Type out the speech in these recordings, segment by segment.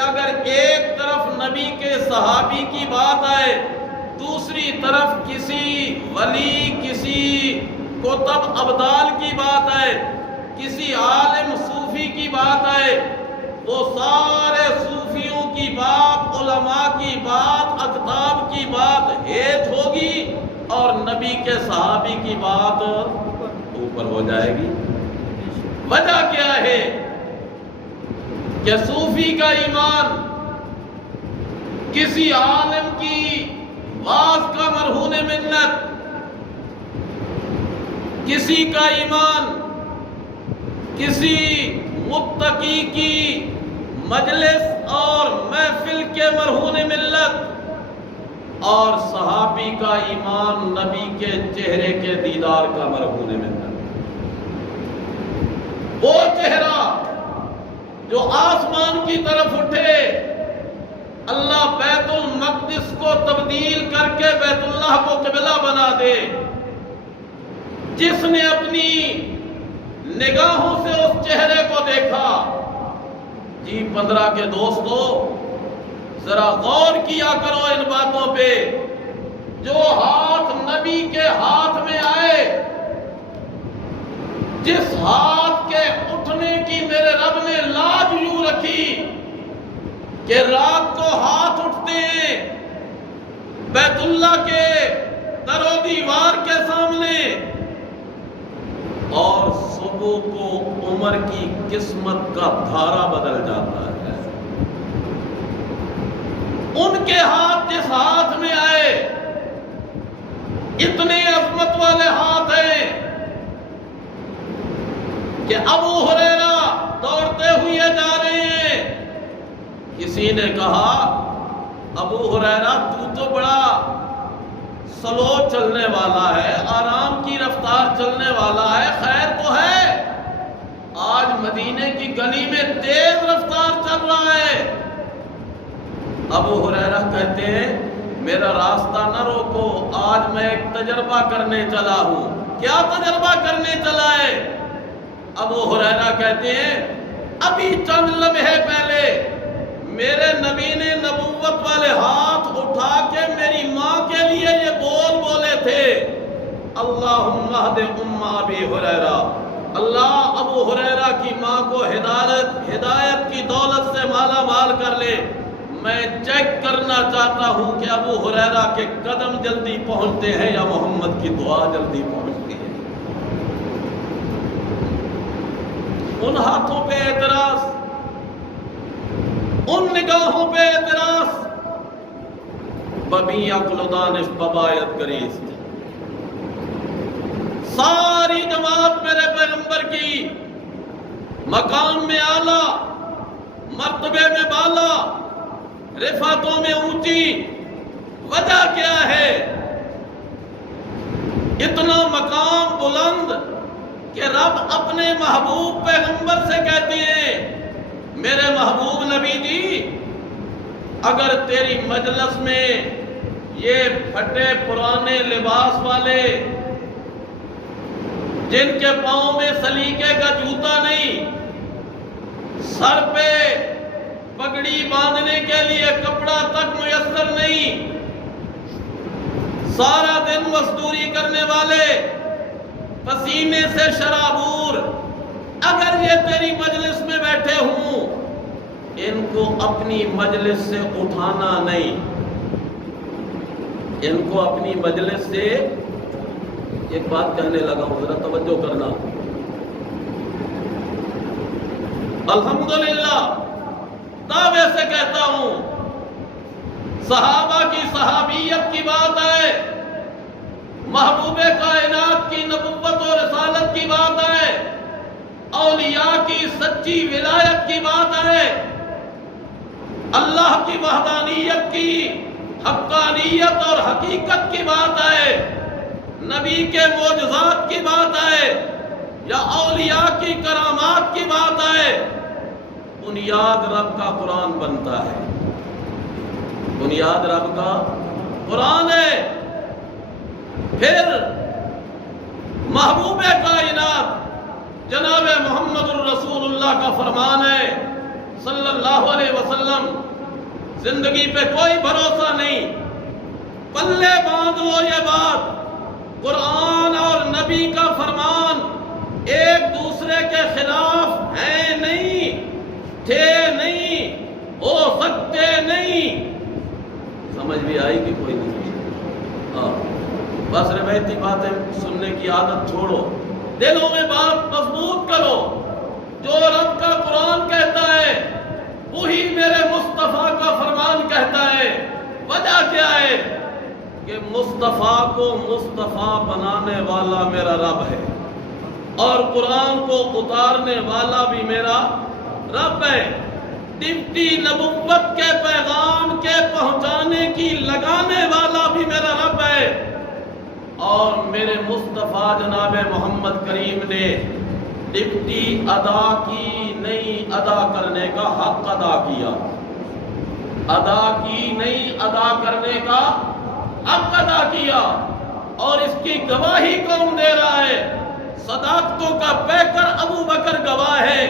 اگر ایک طرف نبی کے صحابی کی بات آئے، دوسری طرف کسی ولی، کسی کتب ابدال کی بات آئے، کسی عالم صوفی کی بات آئے، وہ سارے صوفیوں کی بات، علماء کی بات، اکتاب کی بات ہیٹ ہوگی اور نبی کے صحابی کی بات اوپر ہو جائے گی۔ وجہ کیا ہے کہ صوفی کا ایمان کسی عالم کی واز کا مرہون منت، کسی کا ایمان کسی متقی کی مجلس اور محفل کے مرہون ملت، اور صحابی کا ایمان نبی کے چہرے کے دیدار کا مرہون منت۔ وہ چہرہ جو آسمان کی طرف اٹھے، اللہ بیت المقدس کو تبدیل کر کے بیت اللہ کو قبلہ بنا دے، جس نے اپنی نگاہوں سے اس چہرے کو دیکھا، جی 15 کے دوستو ذرا غور کیا کرو ان باتوں پہ۔ جو ہاتھ نبی کے ہاتھ میں آئے، جس ہاتھ کے اٹھنے کی میرے رب نے لاج یوں رکھی کہ رات کو ہاتھ اٹھتے ہیں بیت اللہ کے در و دیوار کے سامنے، اور صبح کو عمر کی قسمت کا دھارا بدل جاتا ہے۔ ان کے ہاتھ جس ہاتھ میں آئے، اتنے عظمت والے ہاتھ ہیں کہ ابو ہریرہ دوڑتے ہوئے جا رہے ہیں۔ کسی نے کہا ابو ہریرہ تو بڑا سلو چلنے والا ہے، آرام کی رفتار چلنے والا ہے، خیر تو ہے، آج مدینے کی گلی میں تیز رفتار چل رہا ہے۔ ابو ہریرہ کہتے ہیں میرا راستہ نہ روکو، آج میں ایک تجربہ کرنے چلا ہوں۔ کیا تجربہ کرنے چلا ہے؟ ابو ہریرہ کہتے ہیں ابھی چند لمحے پہلے میرے نبی نے نبوت والے ہاتھ اٹھا کے میری ماں کے لیے یہ بول بولے تھے، اللہم اہد ام ابی ہریرہ، اللہ ابو ہریرہ کی ماں کو ہدایت کی دولت سے مالا مال کر لے۔ میں چیک کرنا چاہتا ہوں کہ ابو ہریرہ کے قدم جلدی پہنچتے ہیں یا محمد کی دعا جلدی پہنچتی ہے۔ ان ہاتھوں پہ اعتراض، ان نگاہوں پہ اعتراض، ببی عقل دانش ببایت گریز تھی۔ ساری جماعت میرے پیغمبر کی مقام میں اعلیٰ، مرتبے میں بالا، رفعتوں میں اونچی، وجہ کیا ہے؟ اتنا مقام بلند کہ رب اپنے محبوب پیغمبر سے کہتے ہیں میرے محبوب نبی جی، اگر تیری مجلس میں یہ پھٹے پرانے لباس والے، جن کے پاؤں میں سلیقے کا جوتا نہیں، سر پہ پگڑی باندھنے کے لیے کپڑا تک میسر نہیں، سارا دن مزدوری کرنے والے، پسینے سے شرابور، اگر یہ تیری مجلس میں بیٹھے ہوں، ان کو اپنی مجلس سے اٹھانا نہیں، ان کو اپنی مجلس سے، ایک بات کہنے لگا ہوں ذرا توجہ کرنا، الحمدللہ دعوے سے کہتا ہوں، صحابہ کی صحابیت کی بات ہے، محبوب کائنات کی نبوت اور رسالت کی بات ہے، اولیاء کی سچی ولایت کی بات ہے، اللہ کی وحدانیت کی حقانیت اور حقیقت کی بات ہے، نبی کے معجزات کی بات ہے، یا اولیاء کی کرامات کی بات ہے، بنیاد رب کا قرآن بنتا ہے، بنیاد رب کا قرآن ہے۔ پھر محبوب کائنات جناب محمد الرسول اللہ کا فرمان ہے، صلی اللہ علیہ وسلم، زندگی پہ کوئی بھروسہ نہیں۔ پلے باندھ لو یہ بات، قرآن اور نبی کا فرمان ایک دوسرے کے خلاف ہیں نہیں، تھے نہیں، ہو سکتے نہیں۔ سمجھ بھی آئی کہ کوئی نہیں؟ ہاں، بس روایتی باتیں سننے کی عادت چھوڑو، دلوں میں بات مضبوط کرو۔ جو رب کا قرآن کہتا ہے وہی میرے مصطفیٰ کا فرمان کہتا ہے۔ وجہ کیا ہے؟ کہ مصطفیٰ کو مصطفیٰ بنانے والا میرا رب ہے، اور قرآن کو اتارنے والا بھی میرا رب ہے۔ ڈپٹی نبوت کے پیغام کے پہنچانے کی لگانے والا بھی میرا رب ہے، اور میرے مصطفیٰ جناب محمد کریم نے ڈپٹی ادا کی نہیں، ادا کرنے کا حق ادا کیا۔ ادا کی نہیں، ادا کرنے کا حق ادا کیا، اور اس کی گواہی کون دے رہا ہے؟ صداقتوں کا پیکر ابو بکر گواہ ہے،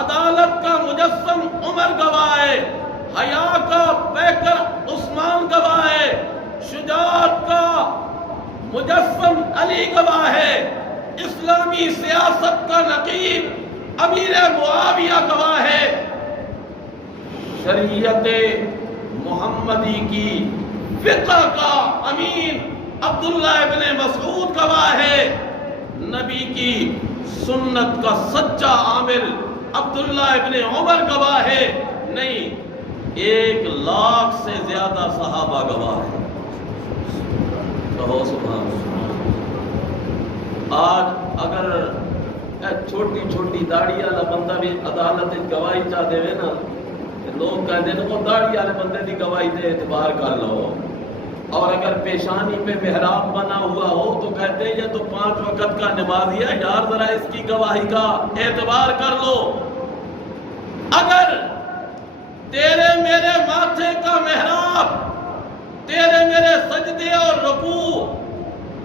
عدالت کا مجسم عمر گواہ ہے، حیا کا پیکر عثمان گواہ ہے، شجاعت کا مجسم علی گواہ ہے، اسلامی سیاست کا نقیب امیر معاویہ گواہ ہے، شریعت محمدی کی فقہ کا امین عبداللہ ابن مسعود گواہ ہے، نبی کی سنت کا سچا عامل عبداللہ ابن عمر گواہ ہے، نہیں 1,00,000 سے زیادہ صحابہ گواہ ہیں۔ کہو سبحان اللہ۔ آج اگر چھوٹی چھوٹی داڑھی والا بندہ بھی عدالت گواہی چاہ دے نا، لوگ کہتے ہیں وہ داڑھی والے بندے کی گواہی دے اعتبار کر لو، اور اگر پیشانی پہ محراب بنا ہوا ہو تو کہتے ہیں یہ تو 5 وقت کا نمازی ہے، یار ذرا اس کی گواہی کا اعتبار کر لو۔ اگر تیرے میرے ماتھے کا محراب، تیرے میرے سجدے اور رکوع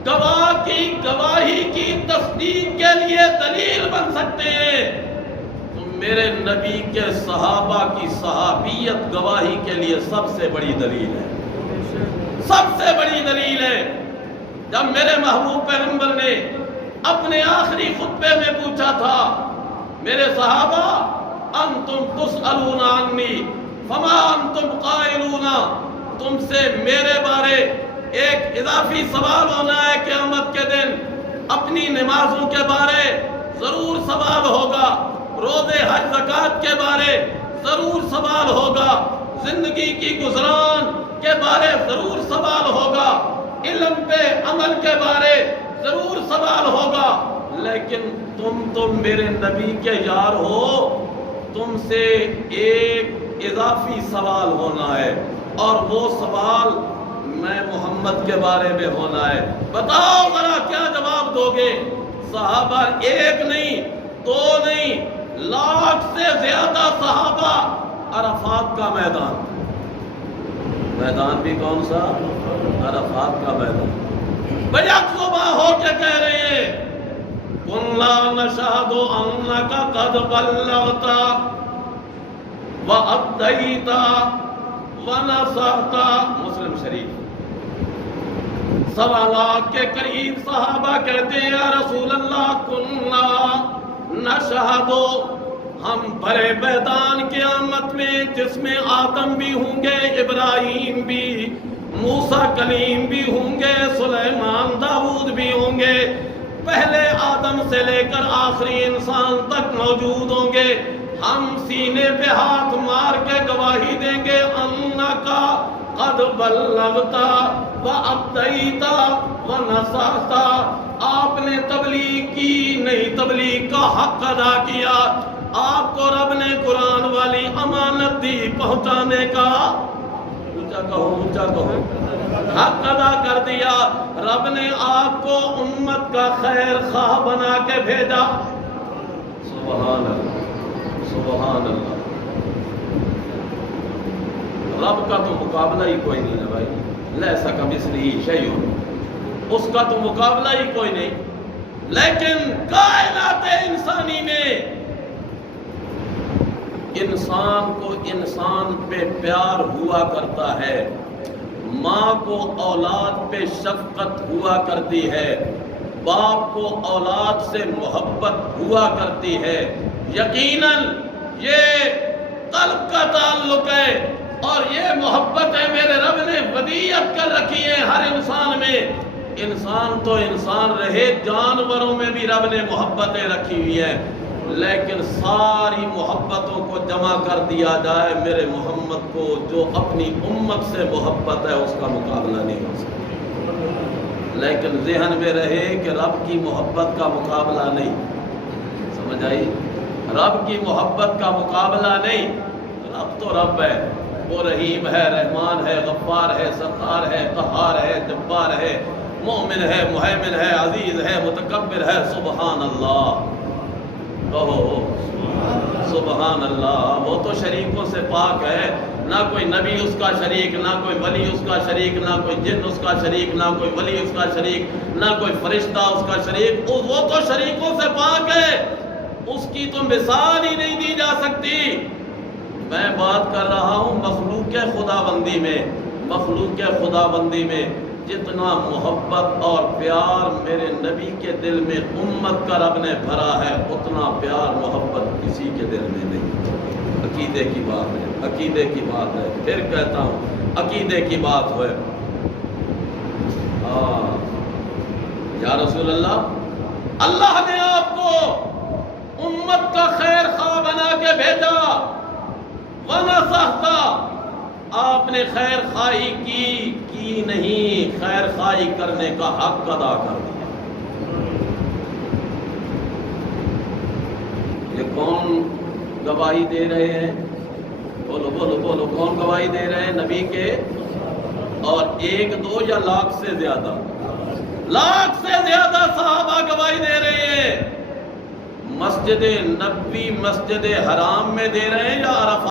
گواہ کی گواہی کی تصدیق کے لیے دلیل بن سکتے ہیں، تو میرے نبی کے صحابہ کی صحابیت گواہی کے لیے سب سے بڑی دلیل ہے، سب سے بڑی دلیل ہے۔ جب میرے محبوب پیغمبر نے اپنے آخری خطبے میں پوچھا تھا، میرے صحابہ انتم تسألون عنی فما انتم قائلون، تم سے میرے بارے ایک اضافی سوال ہونا ہے قیامت کے دن، اپنی نمازوں کے بارے ضرور سوال ہوگا، روزے حج زکوٰۃ کے بارے ضرور سوال ہوگا، زندگی کی گزران کے بارے ضرور سوال ہوگا، علم پہ عمل کے بارے ضرور سوال ہوگا، لیکن تم تو میرے نبی کے یار ہو، تم سے ایک اضافی سوال ہونا ہے، اور وہ سوال میں محمد کے بارے میں ہونا ہے۔ بتاؤ ذرا کیا جواب دو گے؟ صحابہ ایک نہیں، 2 نہیں، 1,00,000 سے زیادہ صحابہ عرفات کا میدان، میدان بھی کون سا؟ عرفات کا میدان، بیک زباں ہو کے کہہ رہے ہیں کُنَّا نَشْهَدُ أَنَّكَ قَدْ بَلَّغْتَ وَأَدَّيْتَ وَنَصَحْتَ، مسلم شریف۔ 1,00,000 کے قریب صحابہ کہتے ہیں یا رسول اللہ کُنَّا نَشْهَدُ، ہم بڑے میدان قیامت میں جس میں آدم بھی ہوں گے، ابراہیم بھی، موسیٰ کلیم بھی ہوں گے، سلیمان داؤد بھی ہوں گے، پہلے آدم سے لے کر آخری انسان تک موجود ہوں گے، ہم سینے پہ ہاتھ مار کے گواہی دیں گے انکا قد بلغتا وابتیتا ونصحتا، آپ نے تبلیغ کی نہیں، تبلیغ کا حق ادا کیا، آپ کو رب نے قرآن والی امانت دی پہنچانے کا، اونچا کہو حق ادا کر دیا، رب نے آپ کو امت کا خیر خواہ بنا کے بھیجا۔ سبحان اللہ، سبحان اللہ۔ رب کا تو مقابلہ ہی کوئی نہیں ہے بھائی، لیسا کمثلہ شیء، اس کا تو مقابلہ ہی کوئی نہیں، لیکن کائنات انسانی میں انسان کو انسان پہ پیار ہوا کرتا ہے، ماں کو اولاد پہ شفقت ہوا کرتی ہے، باپ کو اولاد سے محبت ہوا کرتی ہے۔ یقیناً یہ قلب کا تعلق ہے، اور یہ محبت ہے میرے رب نے ودیعت کر رکھی ہے ہر انسان میں۔ انسان تو انسان رہے، جانوروں میں بھی رب نے محبتیں رکھی ہوئی ہیں، لیکن ساری محبتوں کو جمع کر دیا جائے میرے محمد کو، جو اپنی امت سے محبت ہے، اس کا مقابلہ نہیں ہو سکتا۔ لیکن ذہن میں رہے کہ رب کی محبت کا مقابلہ نہیں، سمجھ آئی؟ رب کی محبت کا مقابلہ نہیں۔ رب تو رب ہے، وہ رحیم ہے، رحمان ہے، غفار ہے، ستار ہے، قہار ہے، جبار ہے، مومن ہے، مہیمن ہے، عزیز ہے، متکبر ہے۔ سبحان اللہ، کہو سبحان اللہ۔ وہ تو شریکوں سے پاک ہے، نہ کوئی نبی اس کا شریک، نہ کوئی ولی اس کا شریک، نہ کوئی جن اس کا شریک، نہ کوئی ولی اس کا شریک، نہ کوئی فرشتہ اس کا شریک۔ وہ تو شریکوں سے پاک ہے، اس کی تو مثال ہی نہیں دی جا سکتی۔ میں بات کر رہا ہوں مخلوق خدا بندی میں، مخلوق خدا بندی میں جتنا محبت اور پیار میرے نبی کے دل میں امت کا رب نے بھرا ہے، اتنا پیار محبت کسی کے دل میں نہیں۔ عقیدے کی بات ہے، عقیدے کی بات ہے، پھر کہتا ہوں عقیدے کی بات ہوئے۔ یا رسول اللہ، اللہ نے آپ کو امت کا خیر خواہ بنا کے بھیجا، وَنَصَحْتَ، آپ نے خیر خواہی کی نہیں، خیر خواہی کرنے کا حق ادا کر دیا۔ یہ کون گواہی دے رہے ہیں؟ بولو بولو بولو، کون گواہی دے رہے ہیں نبی کے؟ اور ایک دو یا لاکھ سے زیادہ؟ لاکھ سے زیادہ صحابہ گواہی دے رہے ہیں۔ مسجد نبوی مسجد حرام میں دے رہے ہیں یا عرفات